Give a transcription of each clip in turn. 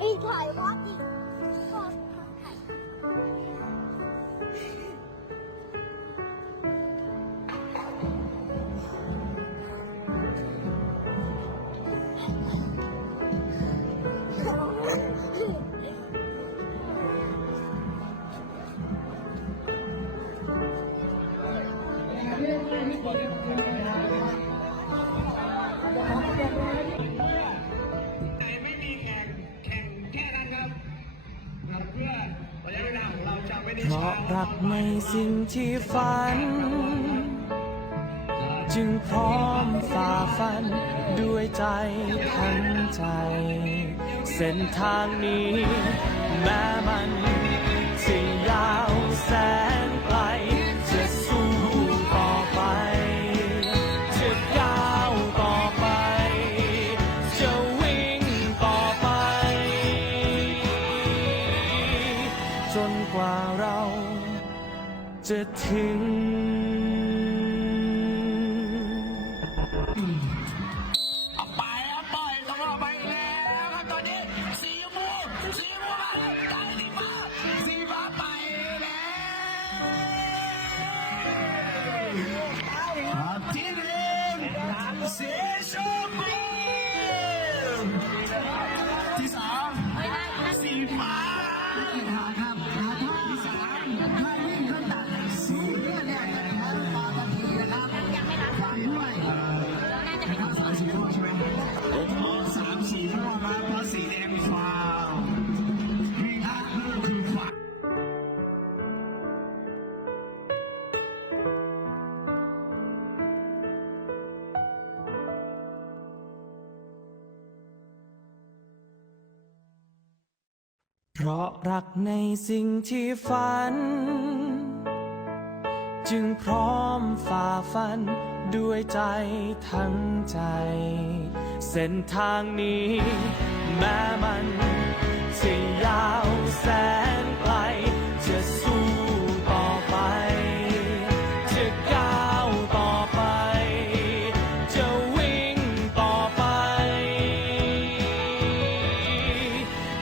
อีกถ่ายวั แต่ไม่มีแข่งแข่งแค่นั้นครับเพื่อระยะเวลาของเราจะไม่ได้เพราะรักในสิ่งที่ฝัน จึงพร้อมฝ่าฟัน ด้วยใจทั้งใจ เส้นทางนี้ แม้มันจะยาวแสน จนกว่าเราจะถึง เพราะรักในสิ่งที่ฝัน จึงพร้อมฝ่าฟันด้วยใจทั้งใจ เส้นทางนี้ แม้มันจะยาวแสน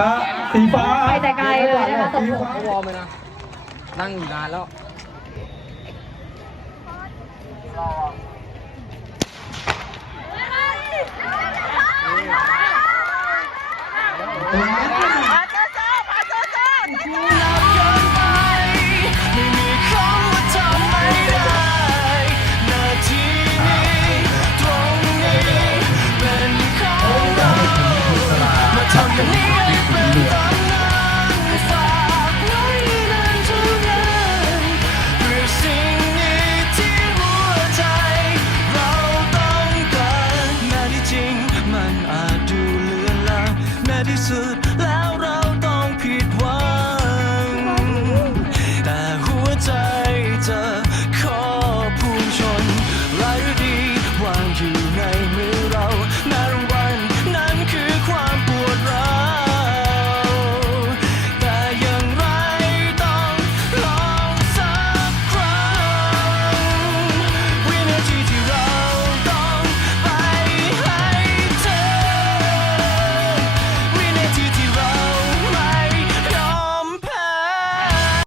ตาสีฟ้าไปแต่ไกลเลยนะคะสีฟ้าวอร์มเลยนะ นั่งอยู่นานแล้ว she said